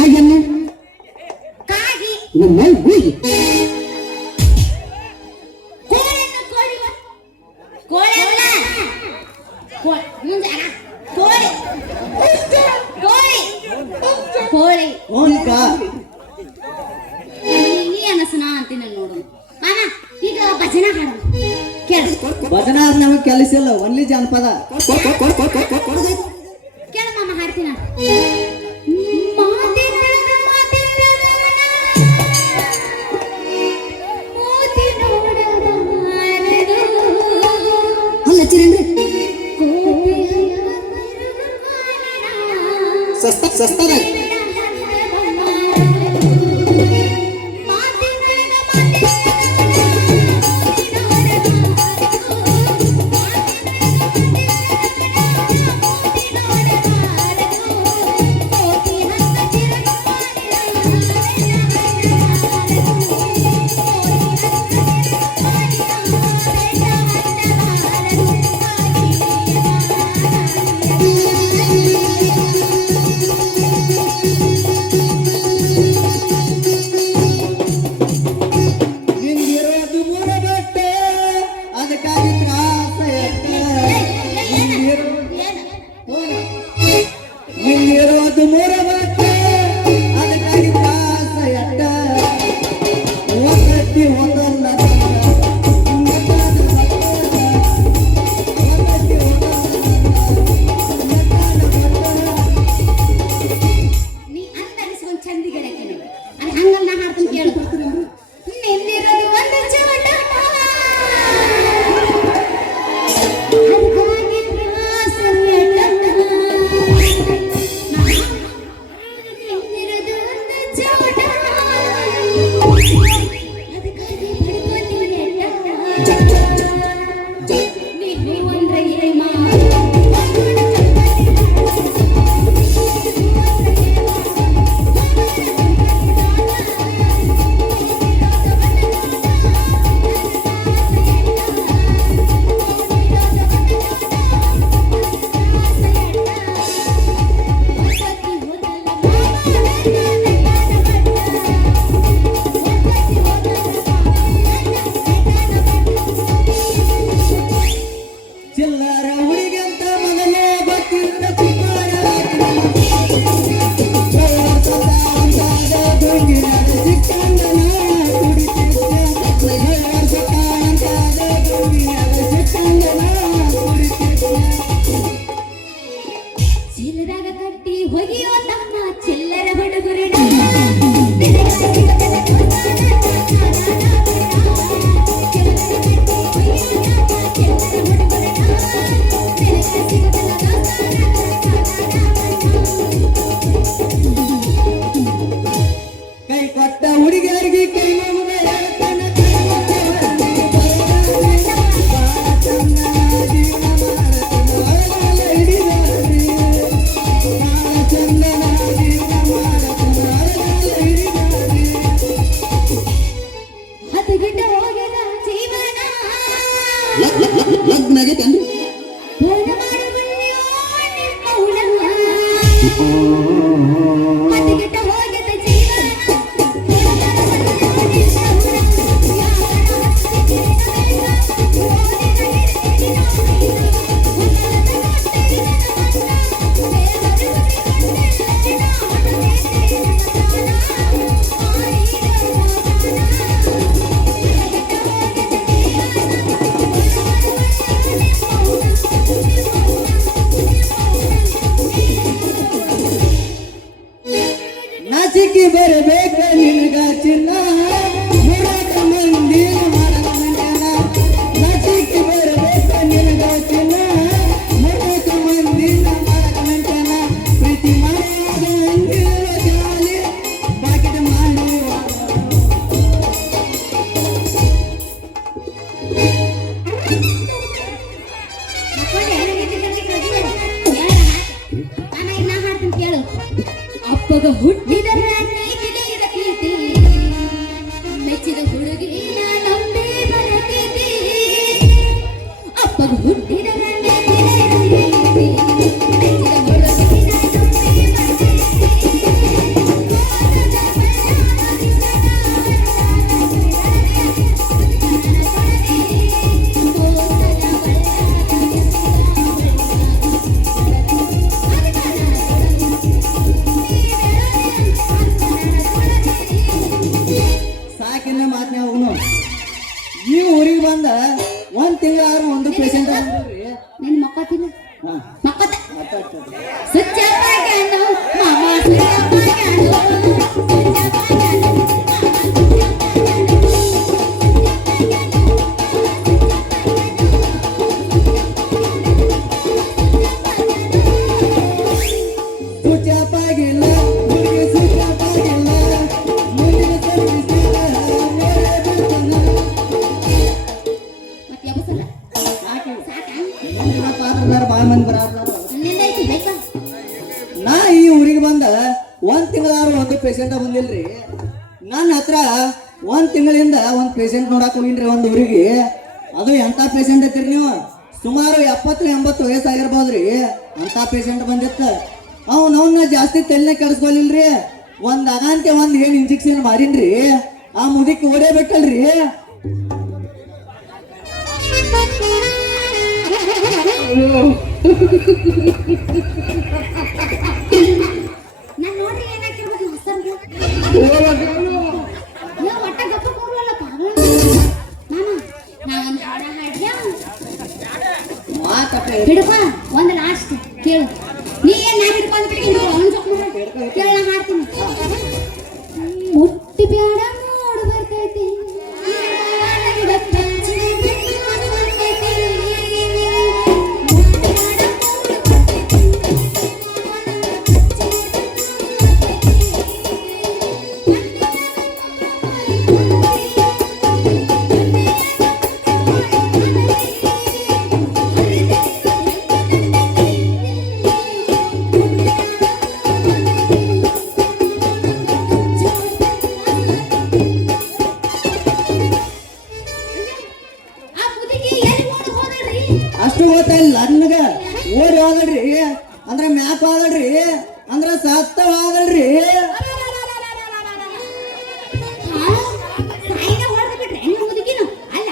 ಕಾಗೆನ್ನ ಕಾಗಿ ನಮ್ಮ ಹೋಗಿ ಕೋಳೆಯನ್ನು ಕೋಳಿವ ಕೋಳೆ ಅಲ್ಲ ಮುಂದೆ ಕೋಳಿ ಕೋಳಿ ಕೋಳಿ ಓಂಕ ನೀ ಅನಸನ ಅಂತೀನಿ ನೋಡು ಮಾಮ ಈಗ ಭಜನಾ ಹಾಡು ಕೇಳು ಭಜನಾ ನಮಗೆ ಕೆಲಸ ಇಲ್ಲ ಒನ್ಲಿ ಜಾನಪದ ಕೇಳು ಮಾಮ ಹಾಡ್ತೀನಿ ಅಲ್ಲ ಚಿರೇಂದ್ರ ಸಸ್ತಾರ ನಾಚಿಕೆ ಬರಬೇಕ ನಿನಗ ಚಿನ್ನ ಮುರಾಕ ಮಂದಿ ಮಾಡಕ ಮಂಡ್ಯಾನ ನಾಚಿಕೆ ಬರಬೇಕ ನಿನಗ ಚಿನ್ನ ಮುರಾಕ ಮಂದಿ ಮಾಡಕ ಮಂಡ್ಯಾನ ಪ್ರೀತಿ ಮಾಡಿದ ಅಂದಿರುವ ಜಾಲಿ ಬಾಕಿದ ಮಾಡುವ ಅಪ್ಪಗ ಹುಟ್ಟಿದ ಮೆಚ್ಚಿದ ಹುಡುಗಿ ನಂಬಿ ಬರತಿದ್ದಿ ಅಪ್ಪಗ ಹುಟ್ಟಿದ ಮೆಚ್ಚಿದ ಹುಡುಗಿ ಪೇಷಂಟ್ ನೀನ್ ಮಕ್ಕೋತಿಲ್ಲ ಹಾ ಮಕ್ಕೋತ ಮಾತಾಡ್ತಾ ಸುಚ್ಚಪಾಗ್ಯಾನು ಮಾಮ ಸುಚ್ಚಪಾಗ್ಯಾನು ಸುಚಾಪಾಗಿಲ್ಲ ಹುಡುಗಿ ಸುಚಾಪಾಗಿಲ್ಲ ಮುಂದಿನ ಸರ್ವಿಸಿಲ್ಲ ನೋಡೇ ಬಿಡ್ತಾನ ಮತ್ತೆ ಎಬ್ಬಸಲ್ಲ ಯಾಕೆ ಸಾಕಾ ಮುಂದಿನ ಪಾತ್ರದಾರ ಭಾಳ ಮಂದಿ ಬರಾರ್ದಾರ ನಿನ್ನಿಂದ ಐತಿ ಬೇಕಾ ನಾ ಈ ಊರಿಗೆ ಬಂದ ಒಂದ್ ತಿಂಗಳಾರು ಒಂದು ಪೇಷಂಟ್ ಬಂದಿಲ್ರಿ ನನ್ನ ಹತ್ರ ಒಂದ್ ತಿಂಗಳಿಂದ ಒಂದ್ ಪೇಷಂಟ್ ನೋಡಕ್ ಹೋಗಿನ್ರಿ ಒಂದ್ ಊರಿಗೆ ಅದು ಎಂತ ಪೇಷಂಟ್ ಐತ್ರಿ ನೀವು ಸುಮಾರು 70-80 ವಯಸ್ಸಾಗಿರ್ಬೋದ್ರಿ ಅಂತ ಪೇಷಂಟ್ ಬಂದಿತ್ತ ಅವನ್ನ ಜಾಸ್ತಿ ತಲೆನೇ ಕೆಡಿಸ್ಕೊಲಿಲ್ರಿ ಒಂದ್ ಅಗಾಂತೆ ಒಂದ್ ಏನ್ ಇಂಜೆಕ್ಷನ್ ಮಾಡಿನ್ರಿ ಆ ಮುದಿಕ್ ಓಡೇಬೇಕಲ್ರಿ ನಾನು ನೋಡ್ರಿ ಏನಾಕಿರ್ಬೇಕು ಹೆಸರು ಒಟ್ಟ ಗಪ್ಪ ಕೂರ್ಲಲ್ಲ ಪಾಗಲ ಮಾಮ ನಾ ಒಂದು ಹಾಡ ಹಾಡ್ಯಾ ಮಾತಪ್ಪ ಹಿಡಪ್ಪ ಒಂದು ಲಾಸ್ಟ್ ಕೇಳು ನೀ ಏನ್ ನಾ ಹಿಡ್ಕೊಂಡು ಬಿಟ್ಟು ಹಿಡ್ಕೊ ಅವ್ನು ಚೊಕ್ಕ ಕೇಳ ನಾ ಹಾಡ್ತೀನಿ ಮುಟ್ಟಿ ಬ್ಯಾಡ ನೋಡು ಬರ್ತೈತಿ ಆ ಮುದುಕಿ ಎಲ್ಲಿ ಓಡಿ ಹೋದಳ್ರಿ ಅಷ್ಟು ಗೊತ್ತಿಲ್ಲ ನನಗ ಓಡಿ ಹೋದಳ್ರಿ ಅಂದ್ರ ಮ್ಯಾಕ್ ಹೋದಳ್ರಿ ಅಂದ್ರ ಸತ್ತ ಹೋದಳ್ರಿ ಸಾಯಿನ ಹೊಡೆದು ಬಿಟ್ರೆ ಹೆಂಗ ಮುದುಕಿನು ಅಲ್ಲ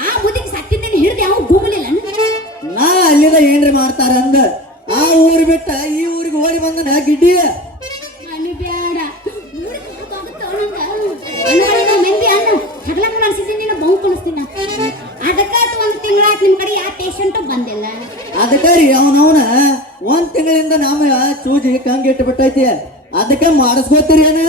ಆ ಮುದುಕಿ ಸತ್ತಿದ್ದೇನೆ ಹಿಡಿದು ಯಾವ ಗುಮ್ಮಲಿಲ್ಲ ನಾ ಅಲ್ಲಿದ ಏನ್ರಿ ಮಾಡ್ತಾರ ಅಂದ ಆ ಊರ್ ಬಿಟ್ಟ ಈ ಊರಿಗೆ ಓಡಿ ಬಂದನ ಗಿಡ್ಡಿ ಅನ್ನು ಬೇಡ ಊರಿಗೆ ಹೋಗೋಕ್ಕಾಗುತ್ತೋ ನಂಗ ಮಂದಿ ಅನ್ನು ಹಗಲಕ್ಕ ಮಾಡಿಸಿದ್ದೀನಿ ನೀನು ಬಹು ಕಳಿಸ್ತೀನಿ ಅದಕ್ಕ ಒಂದು ತಿಂಗಳಾಯ್ತು ನಿಮ್ಮ ಕಡೆ ಯಾವ ಪೇಷಂಟು ಬಂದಿಲ್ಲ ಅದಕ್ಕ ರೀ ಅವನವನ ಒಂದ್ ತಿಂಗಳಿಂದ ನಾಮ ಚೂಜಿ ಕಂಗ್ ಇಟ್ಟು ಬಿಟ್ಟೈತಿ ಅದಕ್ಕ ಮಾಡಿಸ್ಕೋತೀರಿ ಏನ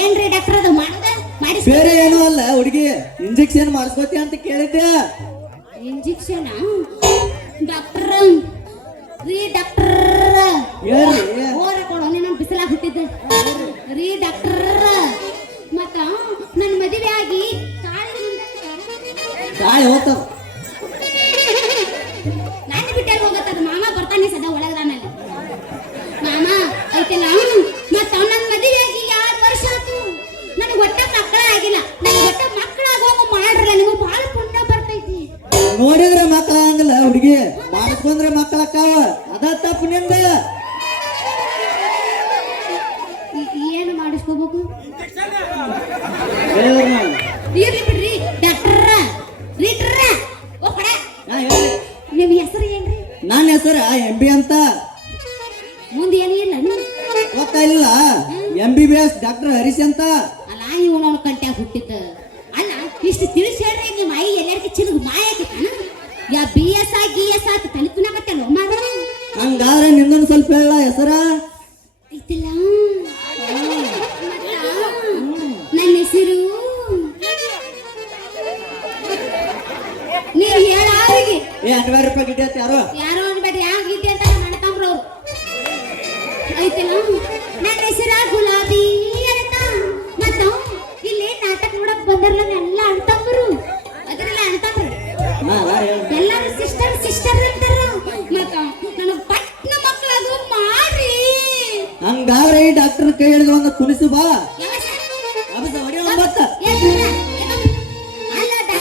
ಏನ್ರಿ ಡಾಕ್ಟರ್ ಅದು ಮಾಡದ ಮಾಡಿಸ್ ಬೇರೆ ಏನೂ ಅಲ್ಲ ಹುಡುಗಿ ಇಂಜೆಕ್ಷನ್ ಮಾಡಿಸ್ಕೋತಿ ಅಂತ ಕೇಳಿದ್ದೆ ಇಂಜೆಕ್ಷನ್ ಡಾಕ್ಟರ್ ರೀ ಡಾಕ್ಟರ್ ಹೇಳ್ರಿ ಓರ ಕೊಡು ನೀನು ಬಿಸಿಲಾಗ ಹುಟ್ಟಿದ್ದೆ ರೀ ಡಾಕ್ಟರ್ ಮತ್ತ ನನ್ನ ಮದುವೆ ಆಗಿ ಗಾಳಿ ಹೋಗ್ತದ ನಾನು ಬಿಟ್ಟಲ್ಲಿ ಹೋಗತ್ತದ ಮಾಮ ಬರ್ತಾನೆ ಸದಾ ಒಳಗದಾನಲ್ಲಿ ಮಾಮ ಐತಲ್ಲ ಮತ್ತ ನನ್ನ ಮದುವೆ ಆಗಿ 2 ವರ್ಷ ಆತು ನನಗೆ ಒಟ್ಟ ಮಕ್ಕಳ ಆಗಿಲ್ಲ ನನಗೆ ಒಟ್ಟ ಮಕ್ಕಳಾಗೋಗ ಮಾಡ್ರಲ್ಲ ನಿಮಗೆ ಭಾಳ ಪುಣ್ಯ ಬರ್ತೈತಿ ನೋಡಿದ್ರೆ ಮಕ್ಕಳ ಹಂಗಲ್ಲ ಹುಡುಗಿ ಮಾಡಿಸ್ಕೊಂಡ್ರೆ ಮಕ್ಕಳ ಅಕ್ಕಾವ ಅದ ತಪ್ಪು ನಿಂದ ಏನು ಮಾಡಿಸ್ಕೋಬೇಕು ಹೇಳಿದ್ರು ನಾನು. ಇರ್ಲಿ ಬಿಡ್ರಿ ಡಾಕ್ಟರ್ ರೀಟ್ರ ಓ ಕಡೆ ನಾ ಹೇಳಿ ನಿಮ್ಮ ಹೆಸರು ಏನ್ರಿ ನನ್ನ ಹೆಸರ MB ಅಂತ ಮುಂದೆ ಏನು ಇಲ್ಲ ಗೊತ್ತಾಯಿಲ್ಲ MBBS ಡಾಕ್ಟರ್ ಹರೀಶ್ ಅಂತ ಅಲ್ಲ ಇವನು ಕಂಟ್ಯಾಗ ಹುಟ್ಟಿದ್ದ ಅಲ್ಲ ಇಷ್ಟು ತಿಳಿಸಿ ಹೇಳ್ರಿ ನಿಮ್ಮ ಐ ಎಲ್ಲರಿಗೂ ಚಿಲ್ಗ ಮಾಯ ಆಕಿತ್ತಾನ ಯಾ BS ಆತ ತಲೆ ತುನಾಕತ್ತಲ್ಲ ಮಾಡ ಹಂಗಾದ್ರೆ ನಿಂದೊಂದು ಸ್ವಲ್ಪ ಹೇಳ ಹೆಸರ ಐತಿಲ್ಲ ನನ್ನ ಹೆಸರು ನೀವು ಹೇಳಾರಿಗೆ ಏ 200 ರೂಪಾಯಿ ಗಿಡ್ಡಿ ಅಂತ ಯಾರು ಯಾರೋ ಅನ್ಬೇಡ್ರಿ ಯಾವ ಗೀತೆ ಅಂತ ಮಾಡ್ತಾವ್ರು ಅವ್ರು ಐತಿಲ್ಲ ನನ್ನ ಹೆಸರ ಗುಲಾಬಿ ಅಂತ ಮತ್ತ ಇಲ್ಲಿ ನಾಟಕ ನೋಡಕ್ ಬಂದಾರಲ್ಲ ಎಲ್ಲ ಅಣ್ತಂಬರು ಅದ್ರಲ್ಲ ಅಣ್ತಂಬ್ರು ಹಾ ಹೇಳ ಎಲ್ಲಾರು ಸಿಸ್ಟರ್ ಅಂತಾರ ಮತ್ತ ನನಗ್ ಪಟ್ನ ಮಕ್ಕಳದು ಮಾಡ್ರಿ ಹಂಗಾದ್ರೆ ಈ ಡಾಕ್ಟರ್ ಕೈ ಹಿಡಿದು ಒಂದು ಕುಣಿಸು ಬಾ